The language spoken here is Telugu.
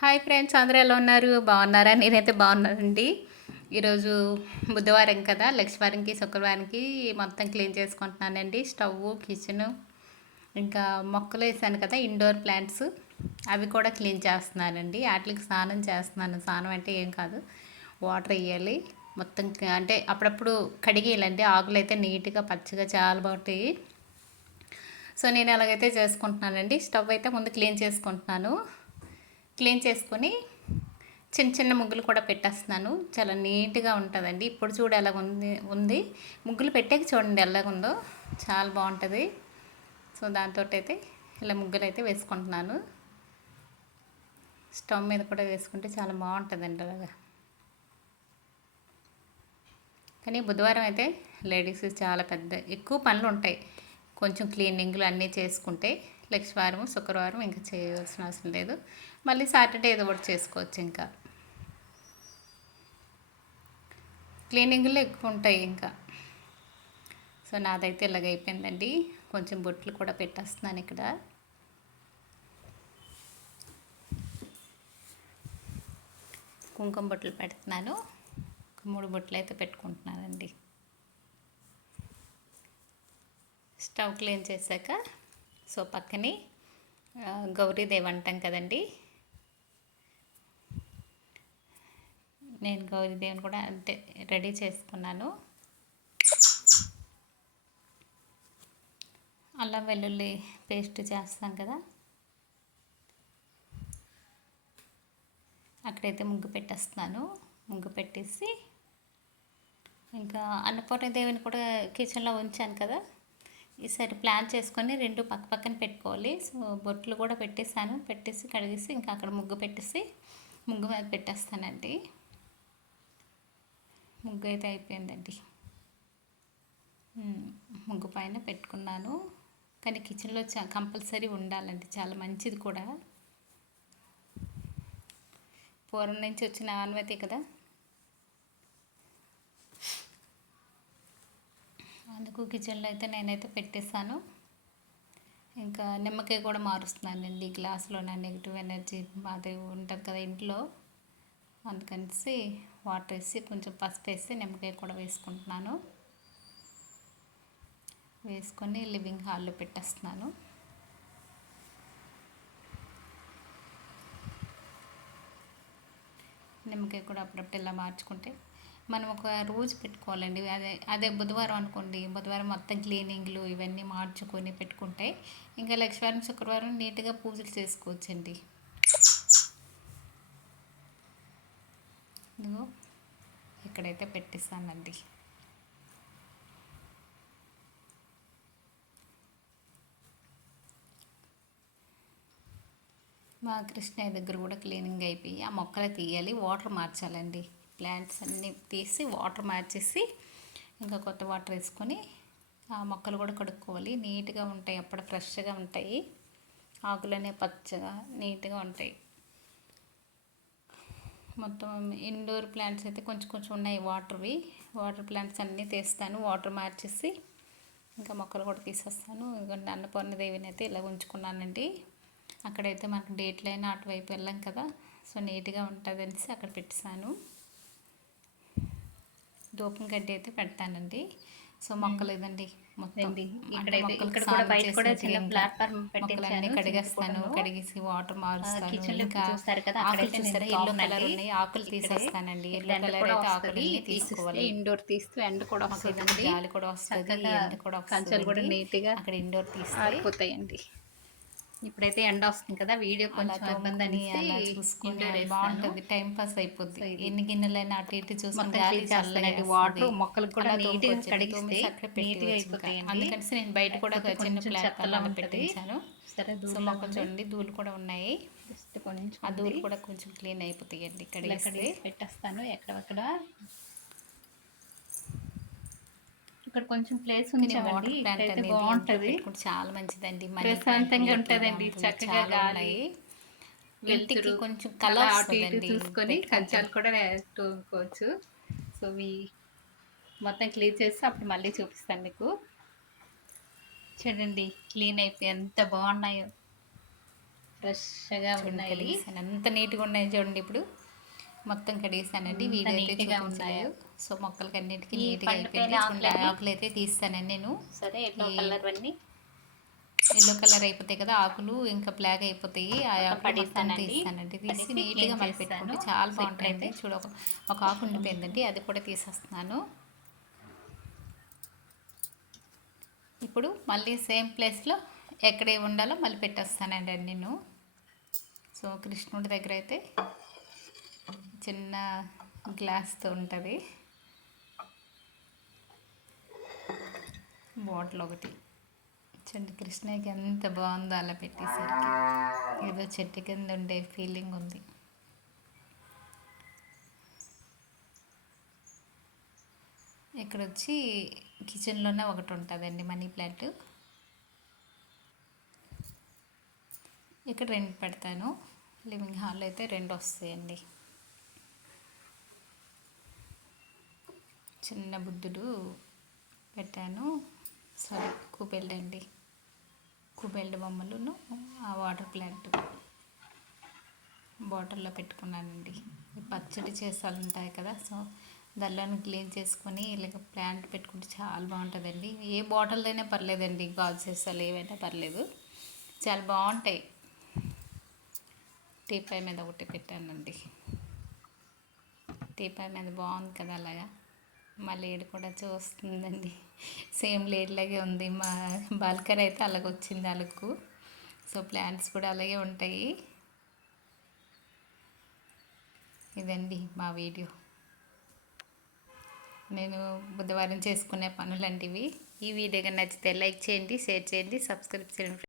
హాయ్ ఫ్రెండ్స్ అందరూ ఎలా ఉన్నారు? బాగున్నారా? నేనైతే బాగున్నానండి. ఈరోజు బుధవారం కదా లక్ష్మీవారంకి శుక్రవారంకి మొత్తం క్లీన్ చేసుకుంటున్నానండి. స్టవ్ కిచెన్ ఇంకా మొక్కలు వేసాను కదా ఇండోర్ ప్లాంట్స్ అవి కూడా క్లీన్ చేస్తున్నానండి. వాటికి స్నానం చేస్తున్నాను. స్నానం అంటే ఏం కాదు. వాటర్ వేయాలి. మొత్తం అంటే అప్పుడప్పుడు కడిగేయాలండి. ఆకులు అయితే నీట్గా పచ్చగా చాలా బాగుంటాయి. సో నేను ఎలాగైతే చేసుకుంటున్నానండి. స్టవ్ అయితే ముందు క్లీన్ చేసుకుంటున్నాను. క్లీన్ చేసుకొని చిన్న చిన్న ముగ్గులు కూడా పెట్టేస్తున్నాను. చాలా నీట్గా ఉంటుందండి. ఇప్పుడు చూడు ఎలాగ ఉంది. ఉంది ముగ్గులు పెట్టాక చూడండి ఎలాగుందో. చాలా బాగుంటుంది. సో దాంతో అయితే ఇలా ముగ్గులు అయితే వేసుకుంటున్నాను. స్టవ్ మీద కూడా వేసుకుంటే చాలా బాగుంటుందండి అలాగా. కానీ బుధవారం అయితే లేడీస్ చాలా పెద్ద ఎక్కువ పనులు ఉంటాయి. కొంచెం క్లీనింగ్లు అన్నీ చేసుకుంటే లక్ష్మీవారం శుక్రవారం ఇంకా చేయవలసిన అవసరం లేదు. మళ్ళీ సాటర్డే ఏదో ఒకటి చేసుకోవచ్చు ఇంకా. క్లీనింగ్లు ఎక్కువ ఉంటాయి ఇంకా. సో నాదైతే ఇలాగ అయిపోయిందండి కొంచెం బొట్లు కూడా పెట్టేస్తున్నాను ఇక్కడ. కుంకుమ బొట్లు పెడుతున్నాను. మూడు బొట్లు అయితే పెట్టుకుంటున్నానండి. స్టవ్ క్లీన్ చేశాక సో పక్కనే గౌరీదేవి అంటాం కదండి. నేను గౌరీదేవిని కూడా అంటే రెడీ చేసుకున్నాను. అల్లం వెల్లుల్లి పేస్ట్ చేస్తాం కదా. అక్కడైతే ముగ్గు పెట్టేస్తున్నాను. ముగ్గు పెట్టేసి ఇంకా అన్నపూర్ణ దేవిని కూడా కిచెన్లో ఉంచాను కదా. ఈసారి ప్లాన్ చేసుకొని రెండు పక్క పక్కన పెట్టుకోవాలి. సో బొట్లు కూడా పెట్టేశాను. పెట్టేసి కడిగేసి ఇంకా అక్కడ ముగ్గు పెట్టేసి ముగ్గు మీద పెట్టేస్తానండి. ముగ్గు అయితే అయిపోయిందండి ముగ్గు పైన పెట్టుకున్నాను. కానీ కిచెన్లో చా కంపల్సరీ ఉండాలండి చాలా మంచిది కూడా. పూర్వం నుంచి వచ్చిన ఆనవాయితీ కదా? అందుకు కిచెన్లో అయితే నేనైతే పెట్టేశాను. ఇంకా నిమ్మకాయ కూడా మారుస్తున్నానండి గ్లాసులో నా నెగిటివ్ ఎనర్జీ అది ఉంటుంది కదా ఇంట్లో. అందుకనేసి వాటర్ వేసి కొంచెం పసుపు వేసి నిమ్మకాయ కూడా వేసుకుంటున్నాను. వేసుకొని లివింగ్ హాల్లో పెట్టేస్తున్నాను. నిమ్మకాయ కూడా అప్పుడప్పుడు ఇలా మార్చుకుంటే మనం ఒక రోజు పెట్టుకోవాలండి. అదే అదే బుధవారం అనుకోండి. బుధవారం మొత్తం క్లీనింగ్లు ఇవన్నీ మార్చుకొని పెట్టుకుంటే ఇంకా లక్ష్మీవారం శుక్రవారం నీట్గా పూజలు చేసుకోవచ్చండి. ఇదిగో ఇక్కడైతే పెట్టిస్తానండి. మా కృష్ణయ్య దగ్గర కూడా క్లీనింగ్ అయిపోయి ఆ మొక్కలు తీయాలి వాటర్ మార్చాలండి. ప్లాంట్స్ అన్నీ తీసి వాటర్ మార్చేసి ఇంకా కొత్త వాటర్ వేసుకొని ఆ మొక్కలు కూడా కడుక్కోవాలి. నీట్గా ఉంటాయి అప్పుడు ఫ్రెష్గా ఉంటాయి. ఆకులనే పచ్చగా నీట్గా ఉంటాయి. మొత్తం ఇండోర్ ప్లాంట్స్ అయితే కొంచెం కొంచెం ఉన్నాయి వాటర్వి వాటర్ ప్లాంట్స్ అన్నీ తీస్తాను వాటర్ మార్చేసి ఇంకా మొక్కలు కూడా తీసేస్తాను. ఇదిగోండి అన్నపూర్ణ దేవిని అయితే ఇలా ఉంచుకున్నానండి. అక్కడైతే మనకు డేట్ లైన్ అటువైపు వెళ్ళాం కదా సో నీట్గా ఉంటుంది అనేసి అక్కడ పెట్టేశాను. దూపం గడ్డి అయితే పెడతానండి. సో మొక్కలు ఇదండి మొత్తం మొక్కలన్నీ కడిగేస్తాను. కడిగేసి వాటర్ మారుస్తాను ఇంకా ఆకులు చూసారా? Yellow colour. ఉన్నాయి ఆకులు తీసేస్తానండి. ఎల్లో కలర్ అయితే తీసేస్తే తీసుకోవాలి. ఇండోర్ తీస్తూ ఎండ కూడా వస్తుంది గాలి కూడా వస్తుంది ఎండ కూడా వస్తుంది. నీట్గా అక్కడ ఇండోర్ తీస్తే ఆరిపోతాయండి. ఇప్పుడైతే ఎండ వస్తుంది కదా వీడియో కొంచెం ఇబ్బంది వేస్తాను. బాగుంటుంది టైం పాస్ అయిపోద్ది. ఎన్ని గిన్నెలైనా అటు ఇటు చేస్తానండి చల్లగా వాటర్. మొక్కలకు కూడా నీట్గా కడిగిస్తే నీట్గా. అయిపోతాయండి అందుకనేసి నేను బయట కూడా చిన్న చెత్తలా. పెట్టించాను సరే సో మొక్కలు చూడండి ధూళి కూడా ఉన్నాయి ఆ ధూళి. కూడా కొంచెం క్లీన్ అయిపోతాయండి ఇక్కడ పెట్టేస్తాను ఎక్కడక్కడ ఇక్కడ కొంచెం ప్లేస్ అనేది బాగుంటది. చాలా మంచిదండి. ప్రశాంతంగా ఉంటదండి, ఉంటుంది, చక్కగా గాలి. ఇంటికి వెలుతురు కొంచెం కలర్ చూసుకొని కంచాలు కూడా తోముకోవచ్చు. సో ఇవి మొత్తం క్లీన్ చేసి అప్పుడు మళ్ళీ చూపిస్తాను మీకు. చూడండి క్లీన్ అయిపోయి ఎంత బాగున్నాయో. ఫ్రెష్గా ఉన్నాయి. ఎంత నీట్గా ఉన్నాయి చూడండి ఇప్పుడు. మొత్తం కడిగేసానండి. వీడియో అయితే చూపించలేదు. సో మొక్కలకి అన్నిటికీ నీట్గా అయిపోయింది? ఆకులు అయితే తీస్తానండి నేను. సరే ఎల్లో కలర్ అన్నీ ఎల్లో కలర్ అయిపోతాయి కదా ఆకులు ఇంకా బ్లాక్ అయిపోతాయి. ఆ ఆకులు. తీస్తానండి. తీసి నీట్గా మళ్ళీ. పెట్టుకుంటే చాలా బాగుంటాయండి. ఇప్పుడైతే- చూడ ఒక ఆకు ఉండిపోయిందండి. అది కూడా తీసేస్తున్నాను. ఇప్పుడు మళ్ళీ సేమ్ ప్లేస్లో ఎక్కడ ఉండాలో మళ్ళీ పెట్టేస్తానండి నేను. సో కృష్ణుడి దగ్గర అయితే చిన్న గ్లాస్తో ఉంటుంది. బాటిల్ ఒకటి. చండి కృష్ణకి ఎంత బాగుందో అలా పెట్టేసరికి. ఏదో చెట్టు కింద ఉండే ఫీలింగ్ ఉంది. ఇక్కడ వచ్చి కిచెన్లోనే ఒకటి ఉంటుందండి మనీ ప్లాంట్. ఇక్కడ రెండు పెడతాను. లివింగ్ హాల్ అయితే రెండు వస్తాయండి. చిన్న బుద్ధుడు పెట్టాను. సారీ కుబెల్డండి అండి కూపెల్డ్ బొమ్మలను ఆ వాటర్ ప్లాంట్ బాటిల్లో పెట్టుకున్నానండి. పచ్చడి చేసాలు ఉంటాయి కదా సో దానిలోని క్లీన్ చేసుకొని ఇలాగ ప్లాంట్ పెట్టుకుంటే చాలా బాగుంటుందండి. ఏ బాటిల్దైనా పర్లేదండి గాజు చేసాలు ఏవైనా పర్లేదు. చాలా బాగుంటాయి. టీపాయ్ మీద ఒకటి పెట్టానండి. టీపాయ్ మీద బాగుంది కదా అలాగా. మా లేడు కూడా చూస్తుందండి. సేమ్ లేడ్లాగే ఉంది. మా బాల్కర్ అయితే అలాగ వచ్చింది అలుకు. సో ప్లాంట్స్ కూడా అలాగే ఉంటాయి. ఇదండి మా వీడియో. నేను బుధవారం చేసుకునే పనులంటివి. ఈ వీడియో నచ్చితే లైక్ చేయండి షేర్ చేయండి సబ్స్క్రైబ్ చేయండి